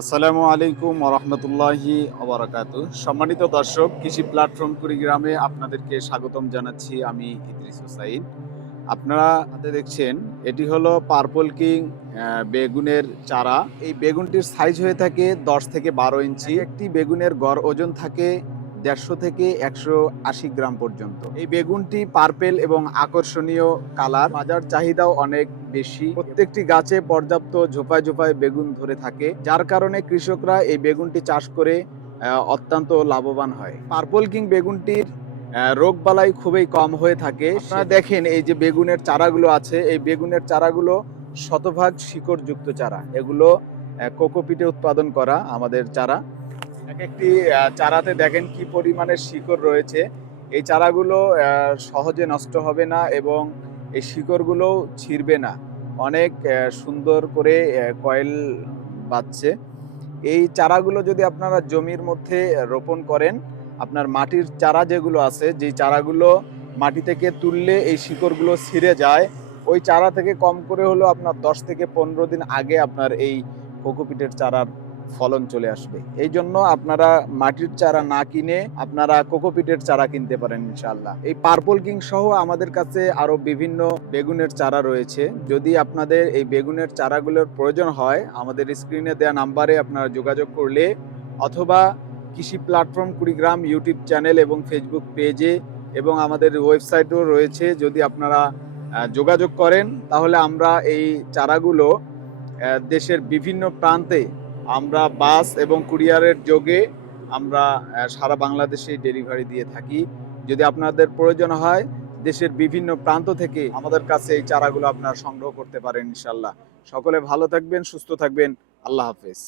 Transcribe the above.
আসসালামু আলাইকুম রহমতুল্লাহি আবরাকাত সম্মানিত দর্শক, কৃষি প্ল্যাটফর্ম কুড়িগ্রামে আপনাদেরকে স্বাগতম জানাচ্ছি আমি ইদ্রিস হোসাইন। আপনারা হাতে দেখছেন, এটি হলো পার্পল কিং বেগুনের চারা। এই বেগুনটির সাইজ হয়ে থাকে দশ থেকে বারো ইঞ্চি। একটি বেগুনের গড় ওজন থাকে দেড়শো থেকে একশো আশি গ্রাম পর্যন্ত। এই বেগুনটি পার্পেল এবং আকর্ষণীয় কালার। বাজার চাহিদাও অনেক বেশি। প্রত্যেকটি গাছে পর্যাপ্ত ঝোপায় ঝোপায় বেগুন ধরে থাকে যার কারণে কৃষকরা এই বেগুনটি চাষ করে অত্যন্ত লাভবান হয়। পার্পল কিং বেগুনটির রোগ বালাই খুবই কম হয়ে থাকে। আপনারা দেখেন এই যে বেগুনের চারাগুলো আছে এই বেগুনের চারাগুলো শতভাগ শিকড়যুক্ত চারা। এগুলো কোকোপিটে উৎপাদন করা আমাদের চারা। এক একটি চারাতে দেখেন কি পরিমাণের শিকড় রয়েছে। এই চারাগুলো সহজে নষ্ট হবে না এবং এই শিকড়গুলো ছিঁড়বে না। অনেক সুন্দর করে কয়েল বাঁচছে এই চারাগুলো যদি আপনারা জমির মধ্যে রোপণ করেন, আপনার মাটির চারা যেগুলো আছে, যেই চারাগুলো মাটি থেকে তুললে এই শিকড়গুলো ছিঁড়ে যায়, ওই চারা থেকে কম করে হলেও আপনার দশ থেকে পনেরো দিন আগে আপনার এই কোকোপিটের চারার ফলন চলে আসবে। এই জন্য আপনারা মাটির চারা না কিনে আপনারা কোকোপিটের চারা কিনতে পারেন ইনশাল্লাহ এই পার্পল কিং সহ আমাদের কাছে আরও বিভিন্ন বেগুনের চারা রয়েছে। যদি আপনাদের এই বেগুনের চারাগুলোর প্রয়োজন হয়, আমাদের স্ক্রিনে দেওয়া নাম্বারে আপনারা যোগাযোগ করলে অথবা কৃষি প্ল্যাটফর্ম কুড়িগ্রাম, ইউটিউব চ্যানেল এবং ফেসবুক পেজে এবং আমাদের ওয়েবসাইটও রয়েছে। যদি আপনারা যোগাযোগ করেন, তাহলে আমরা এই চারাগুলো দেশের বিভিন্ন প্রান্তে আমরা বাস এবং কুরিয়ারের যোগে আমরা সারা বাংলাদেশে ডেলিভারি দিয়ে থাকি। যদি আপনাদের প্রয়োজন হয়, দেশের বিভিন্ন প্রান্ত থেকে আমাদের কাছে এই চারাগুলো আপনারা সংগ্রহ করতে পারেন ইনশাল্লাহ সকলে ভালো থাকবেন, সুস্থ থাকবেন। আল্লাহ হাফেজ।